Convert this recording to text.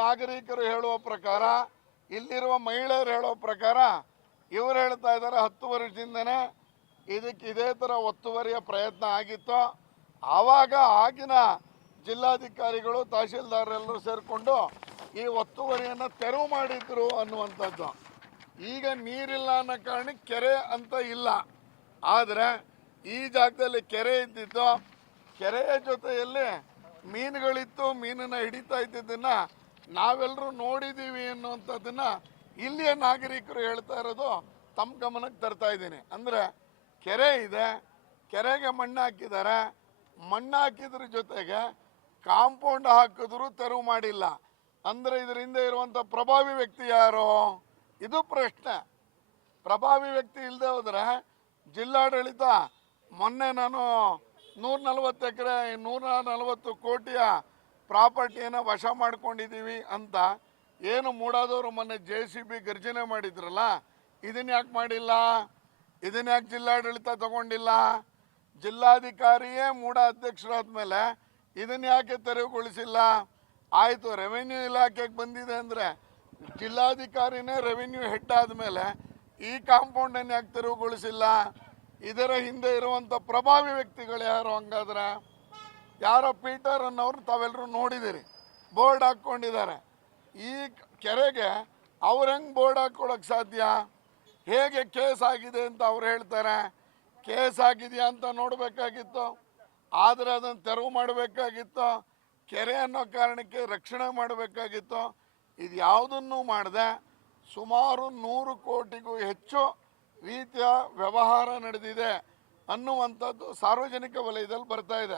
ನಾಗರಿಕರು ಹೇಳುವ ಪ್ರಕಾರ, ಇಲ್ಲಿರುವ ಮಹಿಳೆಯರು ಹೇಳುವ ಪ್ರಕಾರ, ಇವರು ಹೇಳ್ತಾ ಇದ್ದಾರೆ 10 ವರ್ಷದಿಂದನೇ ಇದಕ್ಕೆ ಇದೇ ಥರ ಒತ್ತುವರಿಯ ಪ್ರಯತ್ನ ಆಗಿತ್ತು. ಆವಾಗ ಆಗಿನ ಜಿಲ್ಲಾಧಿಕಾರಿಗಳು ತಹಶೀಲ್ದಾರರೆಲ್ಲರೂ ಸೇರಿಕೊಂಡು ಈ ಒತ್ತುವರಿಯನ್ನು ತೆರವು ಮಾಡಿದ್ರು ಅನ್ನುವಂಥದ್ದು. ಈಗ ನೀರಿಲ್ಲ ಅನ್ನೋ ಕಾರಣಕ್ಕೆ ಕೆರೆ ಅಂತ ಇಲ್ಲ. ಆದರೆ ಈ ಜಾಗದಲ್ಲಿ ಕೆರೆ ಇದ್ದಿದ್ದು, ಕೆರೆಯ ಜೊತೆಯಲ್ಲಿ ಮೀನುಗಳಿತ್ತು, ಮೀನನ್ನು ಹಿಡಿತಾ ಇದ್ದಿದ್ದನ್ನು ನಾವೆಲ್ಲರೂ ನೋಡಿದ್ದೀವಿ ಅನ್ನುವಂಥದ್ದನ್ನು ಇಲ್ಲಿಯ ನಾಗರಿಕರು ಹೇಳ್ತಾ ಇರೋದು ತಮ್ಮ ಗಮನಕ್ಕೆ ತರ್ತಾ ಇದ್ದೀನಿ. ಅಂದರೆ ಕೆರೆ ಇದೆ, ಕೆರೆಗೆ ಮಣ್ಣು ಹಾಕಿದ್ದಾರೆ, ಮಣ್ಣು ಹಾಕಿದ್ರ ಜೊತೆಗೆ ಕಾಂಪೌಂಡ್ ಹಾಕಿದ್ರು ತೆರವು ಮಾಡಿಲ್ಲ. ಅಂದರೆ ಇದರಿಂದ ಇರುವಂಥ ಪ್ರಭಾವಿ ವ್ಯಕ್ತಿ ಯಾರು? ಇದು ಪ್ರಶ್ನೆ. ಪ್ರಭಾವಿ ವ್ಯಕ್ತಿ ಇಲ್ಲದೆ ಹೋದರೆ ಜಿಲ್ಲಾಡಳಿತ ಮೊನ್ನೆ ನಾನು 140 ಎಕರೆ 140 ಕೋಟಿಯ ಪ್ರಾಪರ್ಟಿಯನ್ನು ವಶ ಮಾಡ್ಕೊಂಡಿದ್ದೀವಿ ಅಂತ ಏನು ಮೂಡಾದವರು ಮೊನ್ನೆ JCB ಗರ್ಜನೆ ಮಾಡಿದ್ರಲ್ಲ, ಇದನ್ನ ಯಾಕೆ ಮಾಡಿಲ್ಲ? ಇದನ್ನ ಯಾಕೆ ಜಿಲ್ಲಾಡಳಿತ ತಗೊಂಡಿಲ್ಲ? ಜಿಲ್ಲಾಧಿಕಾರಿಯೇ ಮೂಡ ಅಧ್ಯಕ್ಷರಾದ ಮೇಲೆ ಇದನ್ನ ಯಾಕೆ ತೆರವುಗೊಳಿಸಿಲ್ಲ? ಆಯಿತು, ರೆವೆನ್ಯೂ ಇಲಾಖೆಗೆ ಬಂದಿದೆ ಅಂದರೆ ಜಿಲ್ಲಾಧಿಕಾರಿನೇ ರೆವೆನ್ಯೂ ಹೆಡ್ ಆದಮೇಲೆ ಈ ಕಾಂಪೌಂಡನ್ನು ಯಾಕೆ ತೆರವುಗೊಳಿಸಿಲ್ಲ? ಇದರ ಹಿಂದೆ ಇರುವಂಥ ಪ್ರಭಾವಿ ವ್ಯಕ್ತಿಗಳು ಯಾರು? ಹಂಗಾದ್ರೆ ಯಾರೋ ಪೀಟರ್ ಅನ್ನೋರು ತಾವೆಲ್ಲರೂ ನೋಡಿದ್ದೀರಿ, ಬೋರ್ಡ್ ಹಾಕ್ಕೊಂಡಿದ್ದಾರೆ. ಈ ಕೆರೆಗೆ ಅವ್ರು ಹೆಂಗೆ ಬೋರ್ಡ್ ಹಾಕ್ಕೊಳಕ್ಕೆ ಸಾಧ್ಯ? ಹೇಗೆ ಕೇಸ್ ಆಗಿದೆ ಅಂತ ಅವ್ರು ಹೇಳ್ತಾರೆ. ಕೇಸ್ ಆಗಿದೆಯಾ ಅಂತ ನೋಡಬೇಕಾಗಿತ್ತು, ಆದರೆ ಅದನ್ನು ತೆರವು ಮಾಡಬೇಕಾಗಿತ್ತು. ಕೆರೆ ಅನ್ನೋ ಕಾರಣಕ್ಕೆ ರಕ್ಷಣೆ ಮಾಡಬೇಕಾಗಿತ್ತು. ಇದು ಯಾವುದನ್ನು ಮಾಡದೆ ಸುಮಾರು 100 ಕೋಟಿಗೂ ಹೆಚ್ಚು ರೀತಿಯ ವ್ಯವಹಾರ ನಡೆದಿದೆ ಅನ್ನುವಂಥದ್ದು ಸಾರ್ವಜನಿಕ ವಲಯದಲ್ಲಿ ಬರ್ತಾ ಇದೆ.